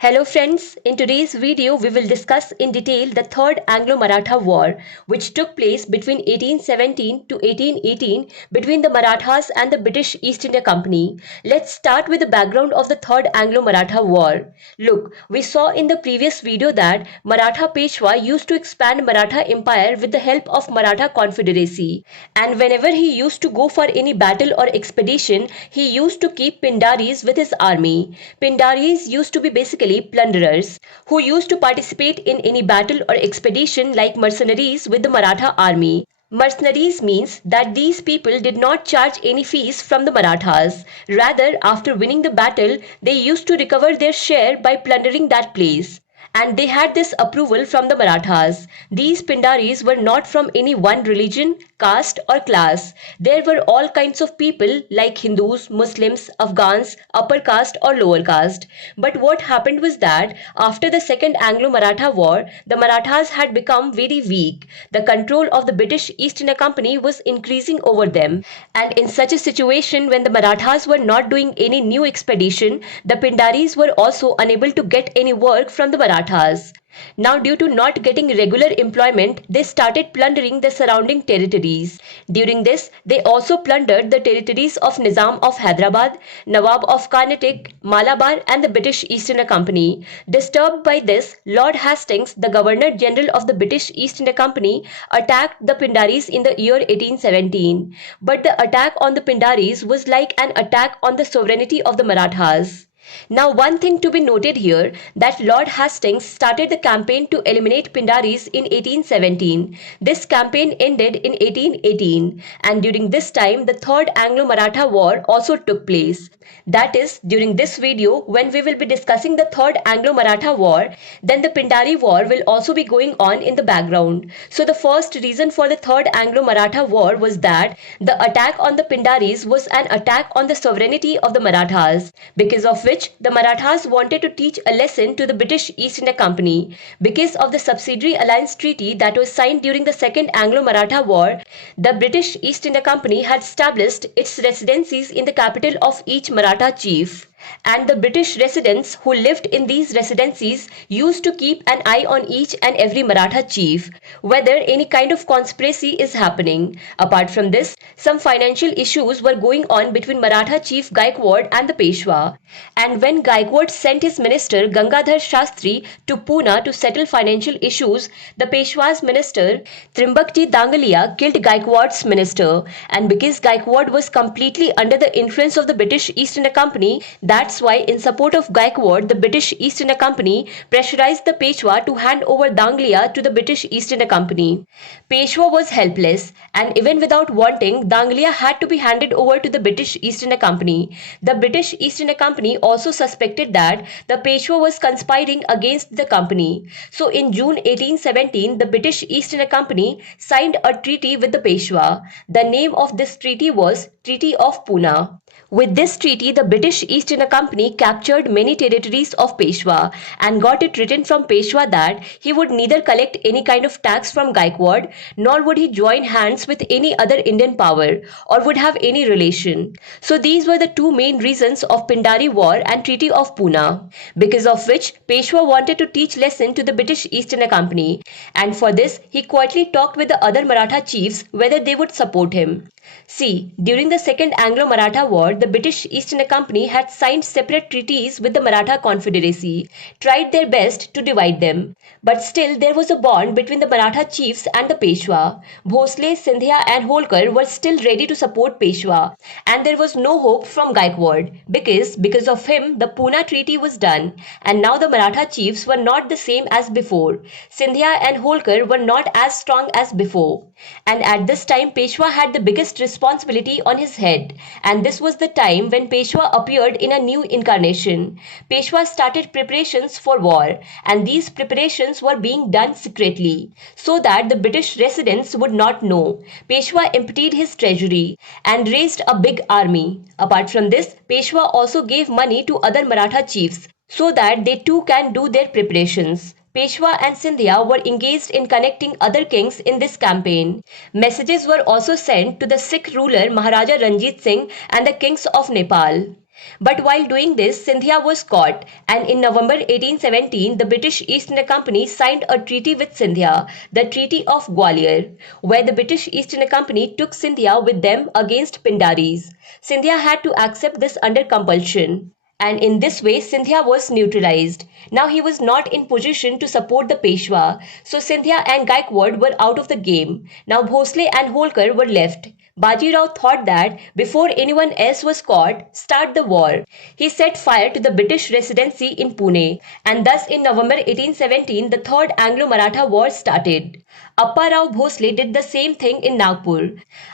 Hello friends, in today's video we will discuss in detail the Third Anglo-Maratha War which took place between 1817 to 1818 between the Marathas and the British East India Company. Let's start with the background of the Third Anglo-Maratha War. Look, we saw in the previous video that Maratha Peshwa used to expand Maratha Empire with the help of Maratha Confederacy, and whenever he used to go for any battle or expedition, he used to keep Pindaris with his army. Pindaris used to be basically plunderers who used to participate in any battle or expedition like mercenaries with the Maratha army. Mercenaries means that these people did not charge any fees from the Marathas. Rather, after winning the battle, they used to recover their share by plundering that place, and they had this approval from the Marathas. These Pindaris were not from any one religion, caste, or class. There were all kinds of people like Hindus, Muslims, Afghans, upper caste, or lower caste. But what happened was that after the Second Anglo Maratha War, the Marathas had become very weak. The control of the British East India Company was increasing over them. And in such a situation, when the Marathas were not doing any new expedition, the Pindaris were also unable to get any work from the Marathas. Now, due to not getting regular employment, they started plundering the surrounding territories. During this, they also plundered the territories of Nizam of Hyderabad, Nawab of Carnatic, Malabar, and the British East India Company. Disturbed by this, Lord Hastings, the Governor General of the British East India Company, attacked the Pindaris in the year 1817. But the attack on the Pindaris was like an attack on the sovereignty of the Marathas. Now, one thing to be noted here that Lord Hastings started the campaign to eliminate Pindaris in 1817. This campaign ended in 1818, and during this time the Third Anglo-Maratha War also took place. That is, during this video when we will be discussing the Third Anglo-Maratha War, then the Pindari War will also be going on in the background. So the first reason for the Third Anglo-Maratha War was that the attack on the Pindaris was an attack on the sovereignty of the Marathas, because of which the Marathas wanted to teach a lesson to the British East India Company. Because of the Subsidiary Alliance Treaty that was signed during the Second Anglo-Maratha War, the British East India Company had established its residencies in the capital of each Maratha chief. And the British residents who lived in these residencies used to keep an eye on each and every Maratha chief, whether any kind of conspiracy is happening. Apart from this, some financial issues were going on between Maratha chief Gaikwad and the Peshwa. And when Gaikwad sent his minister Gangadhar Shastri to Pune to settle financial issues, the Peshwa's minister Trimbakji Dangalia killed Gaikwad's minister. And because Gaikwad was completely under the influence of the British East India Company, that's why, in support of Gaikwad, the British East India Company pressurized the Peshwa to hand over Danglia to the British East India Company. Peshwa was helpless, and even without wanting, Danglia had to be handed over to the British East India Company. The British East India Company also suspected that the Peshwa was conspiring against the company. So in June 1817, the British East India Company signed a treaty with the Peshwa. The name of this treaty was Treaty of Pune. With this treaty, the British East India Company captured many territories of Peshwa and got it written from Peshwa that he would neither collect any kind of tax from Gaikwad, nor would he join hands with any other Indian power or would have any relation. So these were the two main reasons of Pindari War and Treaty of Pune, because of which Peshwa wanted to teach lesson to the British East India Company, and for this he quietly talked with the other Maratha chiefs whether they would support him. See, during the Second Anglo-Maratha War, the British East India Company had signed separate treaties with the Maratha Confederacy, tried their best to divide them. But still there was a bond between the Maratha chiefs and the Peshwa. Bhosle, Sindhya and Holkar were still ready to support Peshwa, and there was no hope from Gaikwad because of him the Pune Treaty was done, and now the Maratha chiefs were not the same as before. Sindhya and Holkar were not as strong as before. And at this time Peshwa had the biggest responsibility on his head, and this was the time when Peshwa appeared in a new incarnation. Peshwa started preparations for war, and these preparations were being done secretly so that the British residents would not know. Peshwa emptied his treasury and raised a big army. Apart from this, Peshwa also gave money to other Maratha chiefs so that they too can do their preparations. Peshwa and Sindhya were engaged in connecting other kings in this campaign. Messages were also sent to the Sikh ruler Maharaja Ranjit Singh and the kings of Nepal. But while doing this, Scindia was caught, and in November 1817, the British East India Company signed a treaty with Scindia, the Treaty of Gwalior, where the British East India Company took Scindia with them against Pindaris. Scindia had to accept this under compulsion. And in this way, Scindia was neutralized. Now he was not in position to support the Peshwa, so Scindia and Gaikwad were out of the game. Now Bhosle and Holkar were left. Bajirao thought that before anyone else was caught, start the war. He set fire to the British residency in Pune, and thus in November 1817 the Third Anglo-Maratha War started. Appa Rao Bhosle did the same thing in Nagpur.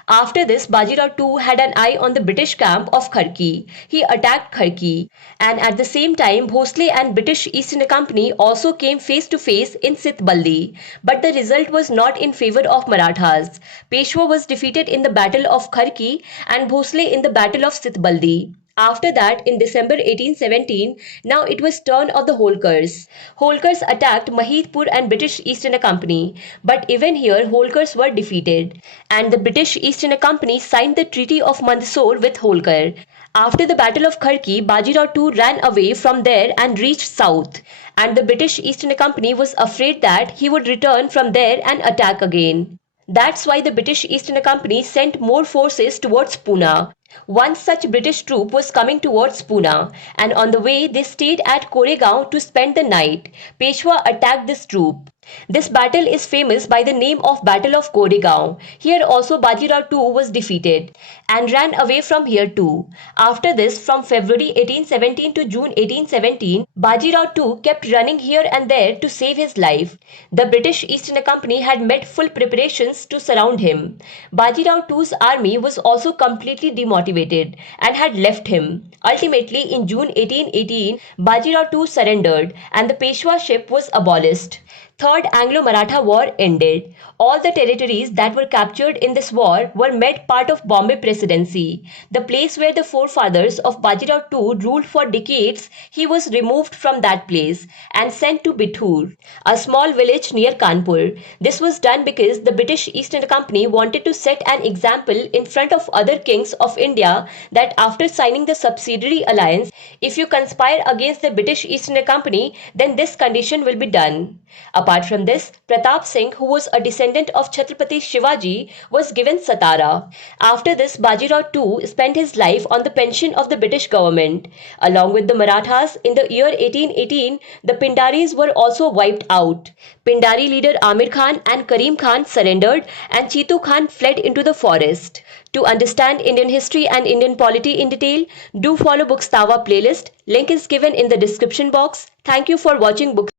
After this, Bajirao too had an eye on the British camp of Kharki. He attacked Kharki, and at the same time Bhosle and British East India Company also came face to face in Sitbaldi. But the result was not in favour of Marathas. Peshwa was defeated in the Battle of Kharki and Bhosle in the Battle of Sitbaldi. After that, in December 1817, now it was turn of the Holkars. Holkars attacked Mahidpur and British East India Company, but even here Holkars were defeated, and the British East India Company signed the Treaty of Mandsaur with Holkar. After the Battle of Kharki, Bajirao too ran away from there and reached south, and the British East India Company was afraid that he would return from there and attack again. That's why the British East India Company sent more forces towards Pune. One such British troop was coming towards Pune, and on the way they stayed at Koregaon to spend the night. Peshwa attacked this troop. This battle is famous by the name of Battle of Koregaon. Here also Bajirao too was defeated and ran away from here too. After this, from February 1817 to June 1817, Bajirao too kept running here and there to save his life. The British East India Company had made full preparations to surround him. Bajirao too's army was also completely demotivated and had left him. Ultimately, in June 1818, Bajirao too surrendered and the Peshwaship was abolished. Third Anglo-Maratha War ended. All the territories that were captured in this war were made part of Bombay Presidency. The place where the forefathers of Bajirao II ruled for decades, he was removed from that place and sent to Bithur, a small village near Kanpur. This was done because the British East India Company wanted to set an example in front of other kings of India that after signing the subsidiary alliance, if you conspire against the British East India Company, then this condition will be done. Apart from this, Pratap Singh, who was a descendant of Chhatrapati Shivaji, was given Satara. After this, Bajirao too spent his life on the pension of the British government. Along with the Marathas, in the year 1818, the Pindaris were also wiped out. Pindari leader Amir Khan and Karim Khan surrendered and Chitu Khan fled into the forest. To understand Indian history and Indian polity in detail, do follow Bookstawa playlist. Link is given in the description box. Thank you for watching Book.